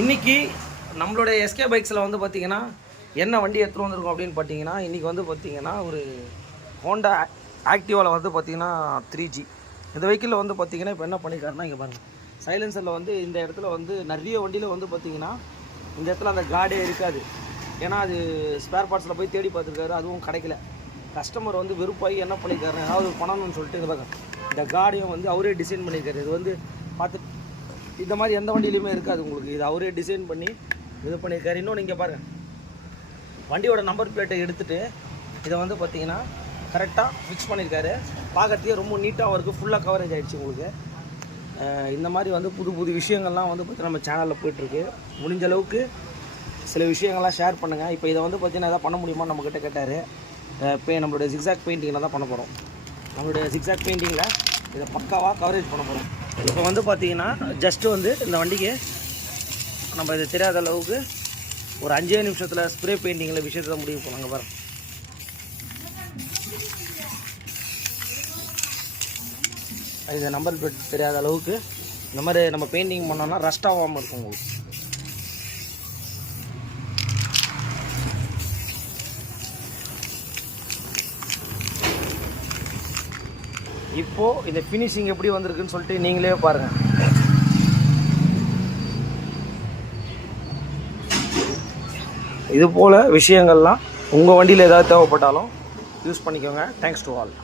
இன்றைக்கி நம்மளுடைய எஸ்கே பைக்ஸில் வந்து பார்த்திங்கன்னா என்ன வண்டி எடுத்துகிட்டு வந்திருக்கோம் அப்படின்னு பார்த்தீங்கன்னா, இன்றைக்கி வந்து பார்த்திங்கன்னா ஒரு ஹோண்டா ஆக்டிவாவில் வந்து பார்த்திங்கன்னா 3G இந்த வெஹிக்கிளில் வந்து பார்த்திங்கன்னா இப்போ என்ன பண்ணிக்காருன்னா, இங்கே பாருங்கள் சைலன்சரில் வந்து இந்த இடத்துல வந்து நிறைய வண்டியில் வந்து பார்த்திங்கன்னா இந்த இடத்துல அந்த கார்டே இருக்காது. ஏன்னா அது ஸ்பேர் பார்ட்ஸில் போய் தேடி பார்த்துருக்காரு, அதுவும் கிடைக்கல. கஸ்டமர் வந்து வெறுப்பாகி என்ன பண்ணியிருக்காரு, ஏதாவது பண்ணணும்னு சொல்லிட்டு இந்த பக்கம் இந்த கார்டையும் வந்து அவரே டிசைன் பண்ணியிருக்காரு. இது வந்து பார்த்து இந்த மாதிரி எந்த வண்டியிலையுமே இருக்காது உங்களுக்கு. இது அவரே டிசைன் பண்ணி இது பண்ணியிருக்காரு. இன்னொன்று இங்கே பாருங்கள், வண்டியோட நம்பர் பிளேட்டை எடுத்துகிட்டு இதை வந்து பார்த்திங்கன்னா கரெக்டாக ஃபிக்ஸ் பண்ணியிருக்காரு. பார்க்கறதுக்கே ரொம்ப நீட்டாகவும் இருக்குது, ஃபுல்லாக கவரேஜ் ஆகிடுச்சு உங்களுக்கு. இந்த மாதிரி வந்து புது புது விஷயங்கள்லாம் வந்து பார்த்திங்கன்னா நம்ம சேனலில் போய்ட்டுருக்கு. முடிஞ்ச அளவுக்கு சில விஷயங்கள்லாம் ஷேர் பண்ணுங்கள். இப்போ இதை வந்து பார்த்திங்கன்னா எதாவது பண்ண முடியுமா நம்மக்கிட்ட கேட்டார். இப்போ நம்மளுடைய ஜிக்ஸாக் பெயிண்டிங்கில் தான் பண்ண போகிறோம். நம்மளுடைய ஜிக்ஸாக் பெயிண்டிங்கில் இதை பக்காவாக கவரேஜ் பண்ண போகிறோம். இப்போ வந்து பார்த்திங்கன்னா ஜஸ்ட்டு வந்து இந்த வண்டிக்கு நம்ம இது தெரியாத அளவுக்கு ஒரு 5 நிமிஷத்தில் ஸ்ப்ரே பெயிண்டிங்கில் விஷயத்தை முடிவு போனாங்க பாருங்க. இது நம்பர் பிளேட் தெரியாத அளவுக்கு இந்த மாதிரி நம்ம பெயிண்டிங் பண்ணோம்னா ரஸ்ட் ஆகாமல் இருக்கும் உங்களுக்கு. இப்போது இந்த ஃபினிஷிங் எப்படி வந்திருக்குன்னு சொல்லிட்டு நீங்களே பாருங்கள். இது போல் விஷயங்கள்லாம் உங்கள் வண்டியில் ஏதாவது தேவைப்பட்டாலும் யூஸ் பண்ணிக்கோங்க. Thanks to all.